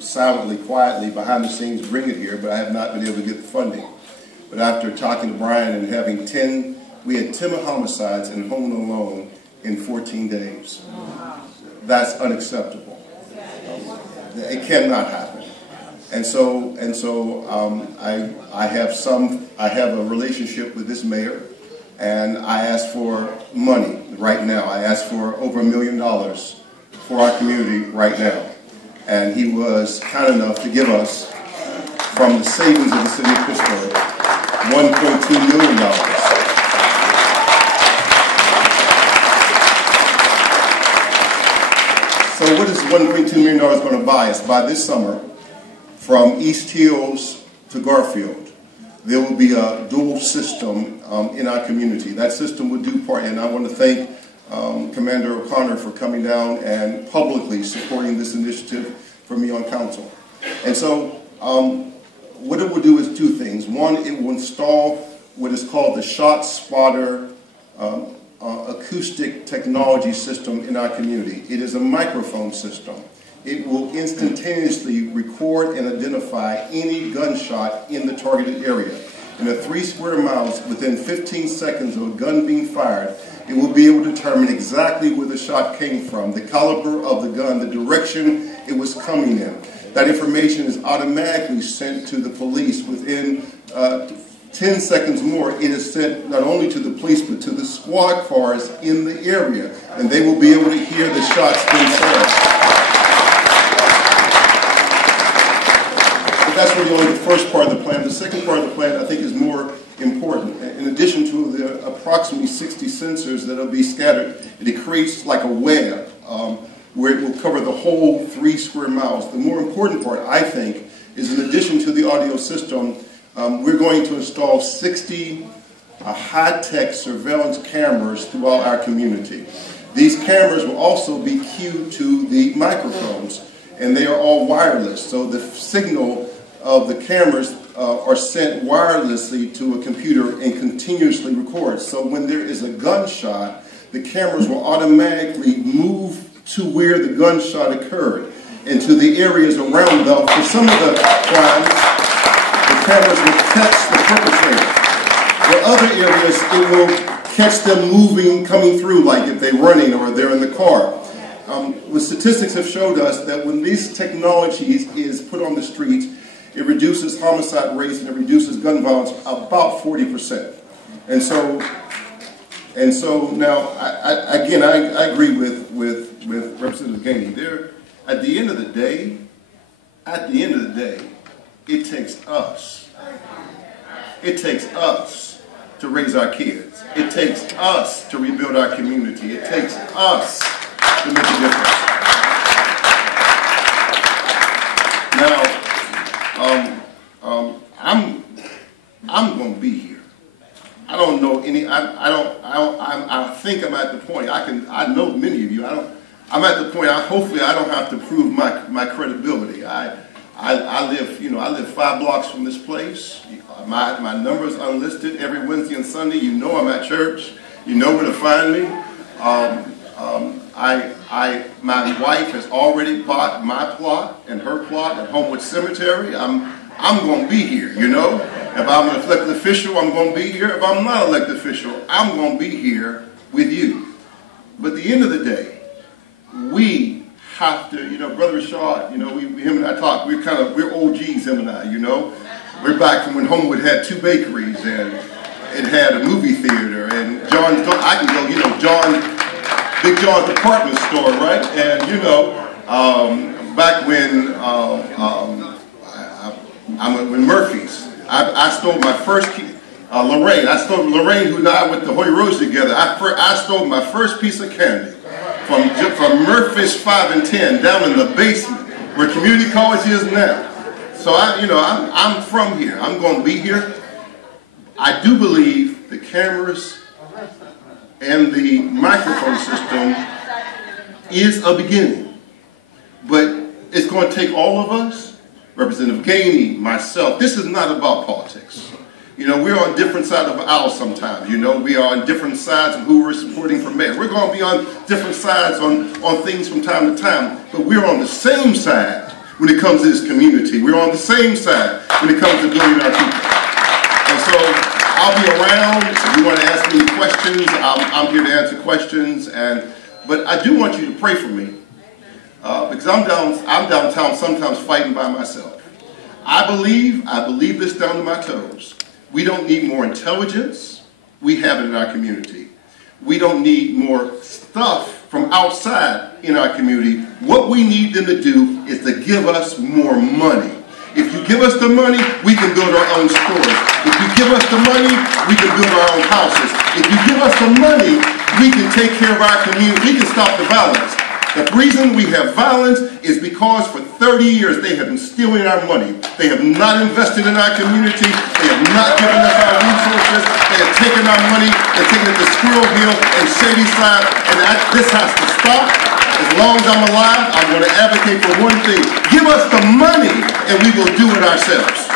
silently, quietly, behind the scenes bring it here, but I have not been able to get the funding. But after talking to Brian and having we had 10 homicides in Homewood alone in 14 days. That's unacceptable. It cannot happen. And so I have a relationship with this mayor, and I asked for money right now. I asked for over $1 million for our community right now. And he was kind enough to give us, from the savings of the city of Pittsburgh, $1.2 million. So what is $1.2 million going to buy us? By this summer, from East Hills to Garfield, there will be a dual system in our community. That system will do part, and I want to thank Commander O'Connor for coming down and publicly supporting this initiative for me on council. And so what it will do is two things. One, it will install what is called the Shot Spotter acoustic technology system in our community. It is a microphone system. It will instantaneously record and identify any gunshot in the targeted area. In a 3 square miles, within 15 seconds of a gun being fired, it will be able to determine exactly where the shot came from, the caliber of the gun, the direction it was coming in. That information is automatically sent to the police within 10 seconds more. It is sent not only to the police, but to the squad cars in the area, and they will be able to hear the shots themselves. But that's really only the first part of the plan. The second part of the plan, I think, is more important. In addition to the approximately 60 sensors that will be scattered, it creates like a web where it will cover the whole 3 square miles. The more important part, I think, is in addition to the audio system, we're going to install 60 high-tech surveillance cameras throughout our community. These cameras will also be cued to the microphones, and they are all wireless. So the signal of the cameras are sent wirelessly to a computer and continuously record. So when there is a gunshot, the cameras will automatically move to where the gunshot occurred and to the areas around them. For some of the crimes, the cameras will catch the perpetrator. For other areas, it will catch them moving, coming through, like if they're running or they're in the car. The statistics have showed us that when these technologies is put on the streets, it reduces homicide rates and it reduces gun violence about 40%. And so now, I agree with Representative Gainey. At the end of the day, it takes us. It takes us to raise our kids. It takes us to rebuild our community. It takes us to make a difference. Now, I'm going to be here. I don't know any. I think I'm at the point. I know many of you. I'm at the point. Hopefully, I don't have to prove my credibility. I live. I live 5 blocks from this place. My number is unlisted every Wednesday and Sunday. You know I'm at church. You know where to find me. My wife has already bought my plot and her plot at Homewood Cemetery. I'm going to be here, you know. If I'm an elected official, I'm going to be here. If I'm not an elected official, I'm going to be here with you. But at the end of the day, we have to, Brother Rashad, him and I talk, we're OGs, him and I, We're back from when Homewood had 2 bakeries and it had a movie theater and Big John's department store, right? And, back when, when Murphy's, I stole my first key, Lorraine, who and I went to Holy Rose together. I stole my first piece of candy from Murphy's 5 and 10 down in the basement where community college is now. So I'm from here. I'm going to be here. I do believe the cameras and the microphone system is a beginning, but it's going to take all of us. Representative Gainey, myself. This is not about politics. We're on different sides of the aisle sometimes. We are on different sides of who we're supporting for mayor. We're going to be on different sides on things from time to time, but we're on the same side when it comes to this community. We're on the same side when it comes to building our people. And so I'll be around. If you want to ask me questions, I'm here to answer questions. But I do want you to pray for me because I'm downtown sometimes fighting by myself. I believe this down to my toes. We don't need more intelligence. We have it in our community. We don't need more stuff from outside in our community. What we need them to do is to give us more money. If you give us the money, we can build our own stores. If you give us the money, we can build our own houses. If you give us the money, we can take care of our community. We can stop the violence. The reason we have violence is because for 30 years they have been stealing our money. They have not invested in our community. They have not given us our resources. They have taken our money. They've taken it to Squirrel Hill and Shadyside. And this has to stop. As long as I'm alive, I'm going to advocate for one thing. Give us the money and we will do it ourselves.